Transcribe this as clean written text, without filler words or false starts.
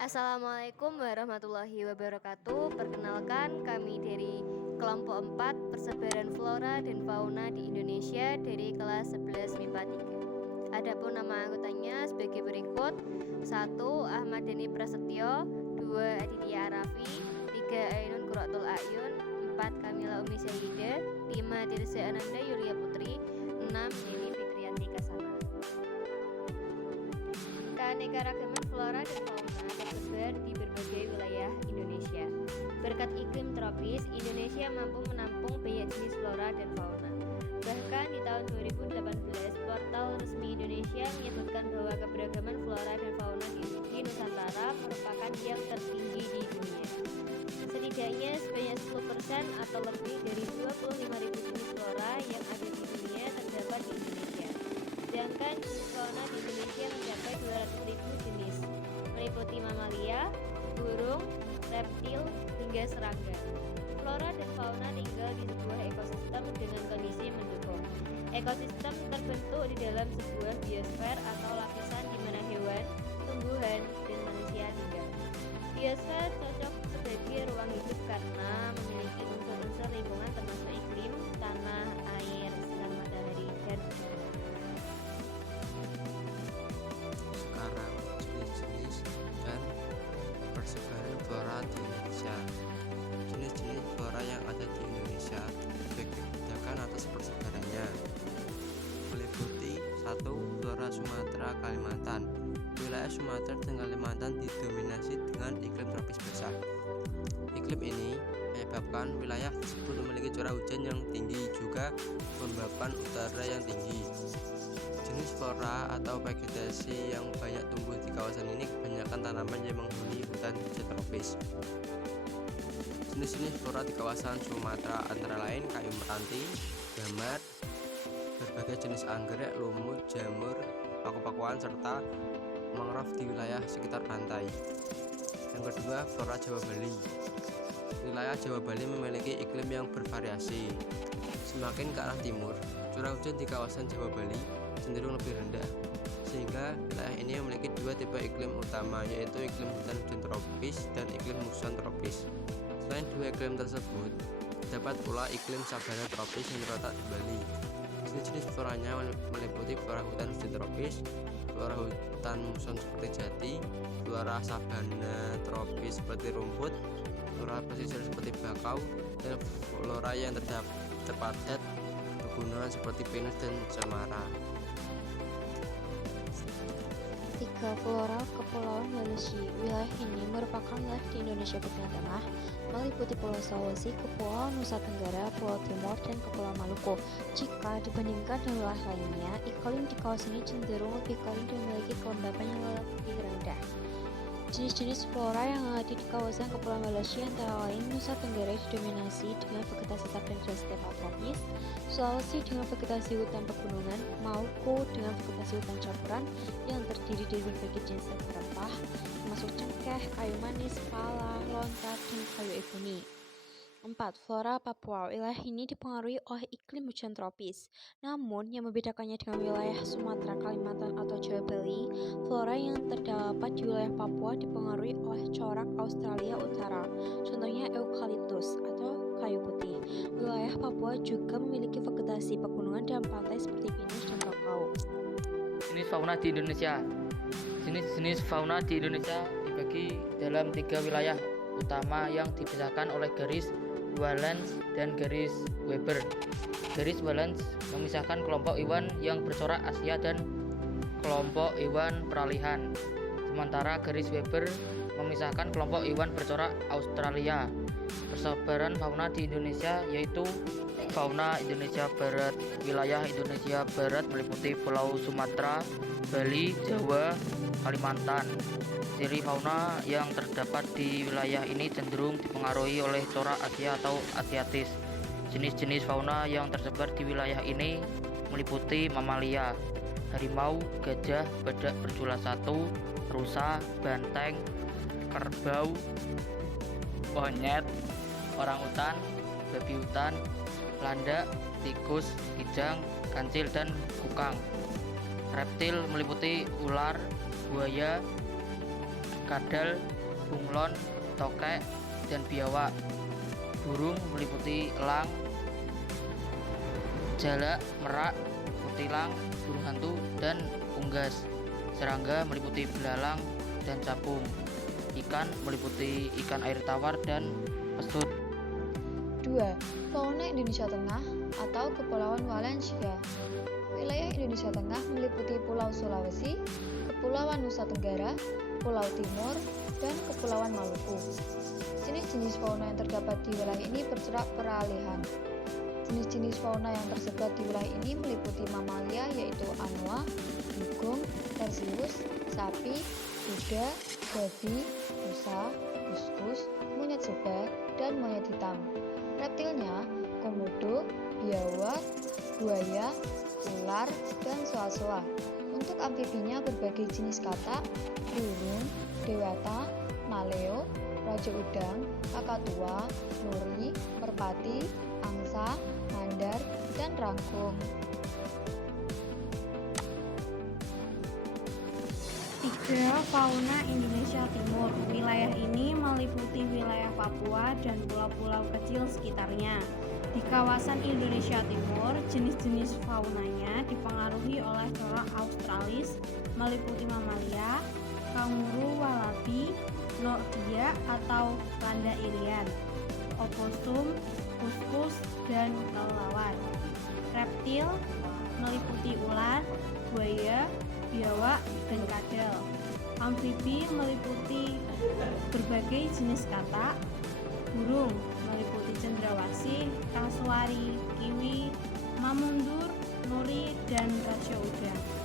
Assalamualaikum warahmatullahi wabarakatuh. Perkenalkan, kami dari kelompok 4 Persebaran Flora dan Fauna di Indonesia dari kelas 11 MIPA 3. Adapun nama anggotanya sebagai berikut: 1. Ahmad Dhani Prasetyo, 2. Aditya Arafi, 3. Ainun Qurratul A'yun, 4. Kamila Umi Syahida, 5. Tirza Ananda Yulia Putri, 6. Yeni Fitriyanti Kasana. Keanekaragaman flora dan fauna tersebar di berbagai wilayah Indonesia. Berkat iklim tropis, Indonesia mampu menampung banyak jenis flora dan fauna. Bahkan di tahun 2018, portal resmi Indonesia menyebutkan bahwa keberagaman flora dan fauna di Nusantara merupakan yang tertinggi di dunia. Setidaknya sebanyak 10% atau lebih dari 25.000 jenis flora yang ada di dunia terdapat di Indonesia. Sedangkan jenis fauna di Indonesia mencapai 200.000 jenis, meliputi mamalia, burung, reptil, hingga serangga. Flora dan fauna tinggal di sebuah ekosistem dengan kondisi mendukung. Ekosistem terbentuk di dalam sebuah biosfer atau lapisan di mana hewan, tumbuhan, dan manusia tinggal. Biosfer cocok sebagai ruang hidup karena memiliki unsur-unsur lingkungan termasuk iklim, tanah, air, sinar matahari, dan udara. Sekarang jenis-jenis dan persebaran flora di Indonesia. Jenis-jenis flora yang ada di Indonesia dibedakan atas persebarannya, meliputi 1. Flora Sumatera Kalimantan. Wilayah Sumatera dan Kalimantan didominasi dengan iklim tropis basah. Iklim ini menyebabkan wilayah tersebut memiliki curah hujan yang tinggi, juga kelembapan udara yang tinggi. Jenis flora atau vegetasi yang banyak tumbuh di kawasan ini kebanyakan tanaman yang menghuni hutan hijau tropis. Jenis-jenis flora di kawasan Sumatera antara lain kayu meranti, jamar, berbagai jenis anggrek, lumut, jamur, paku-pakuan, serta mangrove di wilayah sekitar pantai. Yang kedua, flora Jawa Bali. Wilayah Jawa Bali memiliki iklim yang bervariasi. Semakin ke arah timur, curah hujan di kawasan Jawa Bali cenderung lebih rendah, sehingga wilayah ini memiliki dua tipe iklim utama, yaitu iklim hujan tropis dan iklim muson tropis. Selain dua iklim tersebut, terdapat pula iklim sabana tropis yang terletak di Bali. Jenis-jenis floranya meliputi flora hutan hujan tropis, flora hutan muson seperti jati, flora sabana tropis seperti rumput, flora pesisir seperti bakau, dan flora yang terpadat pegunungan seperti pinus dan cemara. 3. Flora Kepulauan Walisi. Wilayah ini merupakan wilayah di Indonesia bagian tengah, meliputi Pulau Sulawesi, Kepulauan Nusa Tenggara, Pulau Timur, dan Kepulauan Maluku. Jika dibandingkan dengan wilayah lainnya, iklim di kawasan ini cenderung lebih kering dan memiliki kelembapan yang lebih rendah. Jenis-jenis flora yang ada di kawasan Kepulauan Walisi antara lain Nusa Tenggara didominasi dengan vegetasi tabur dan stepa tropis, Sulawesi dengan vegetasi hutan pegunungan, Maluku dengan vegetasi hutan campuran yang terdiri dari berbagai jenis rempah, termasuk cengkeh, kayu manis, pala, lontar, dan kayu eboni. 4. Flora Papua. Wilayah ini dipengaruhi oleh iklim hujan tropis. Namun, yang membedakannya dengan wilayah Sumatera, Kalimantan, atau Jawa Bali, flora yang terdapat di wilayah Papua dipengaruhi oleh corak Australia Utara, contohnya eukaliptus atau kayu putih. Wilayah Papua juga memiliki vegetasi pegunungan dan pantai seperti pinus dan bakau. Jenis fauna di Indonesia. Jenis-jenis fauna di Indonesia dibagi dalam 3 wilayah utama yang dipisahkan oleh garis Wallace dan garis Weber. Garis Wallace memisahkan kelompok hewan yang bercorak Asia dan kelompok hewan peralihan, sementara garis Weber memisahkan kelompok hewan bercorak Australia. Persebaran fauna di Indonesia yaitu fauna Indonesia Barat. Wilayah Indonesia Barat meliputi Pulau Sumatera, Bali, Jawa, Kalimantan. Ciri fauna yang terdapat di wilayah ini cenderung dipengaruhi oleh corak Asia atau Asiatis. Jenis-jenis fauna yang tersebar di wilayah ini meliputi mamalia, harimau, gajah, badak berjula 1, rusa, banteng, kerbau, monyet, orangutan, babi hutan, landak, tikus, kijang, kancil, dan kukang. Reptil meliputi ular, buaya, kadal, bunglon, tokek, dan biawak. Burung meliputi elang, jalak, merak, kutilang, burung hantu, dan unggas. Serangga meliputi belalang dan capung. Ikan meliputi ikan air tawar dan pesut. 2. Fauna Indonesia Tengah atau Kepulauan Walensia. Wilayah Indonesia Tengah meliputi Pulau Sulawesi, Kepulauan Nusa Tenggara, Pulau Timur, dan Kepulauan Maluku. Jenis-jenis fauna yang terdapat di wilayah ini bercerak peralihan. Jenis-jenis fauna yang tersebar di wilayah ini meliputi mamalia yaitu anoa, dugong, persius, sapi, kuda, babi, rusa, kuskus, monyet subak, dan monyet hitam. Reptilnya komodo, biawak, buaya, ular, dan soa-soa. Untuk amfibinya berbagai jenis katak, burung, dewata, maleo, raja udang, kakatua, nuri, merpati, angsa, mandar, dan rangkung. 3. Fauna Indonesia Timur. Wilayah ini meliputi wilayah Papua dan pulau-pulau kecil sekitarnya. Di kawasan Indonesia Timur, jenis-jenis faunanya dipengaruhi oleh corak australis, meliputi mamalia, kanguru wallaby, nordia atau panda irian, opossum, kuskus, dan kelelawar. Reptil meliputi ular, buaya, biawak, dan kadal. Amfibi meliputi berbagai jenis katak. Burung meliputi cendrawasih, kasuari, kiwi, mamundur, nuri, dan raja udang.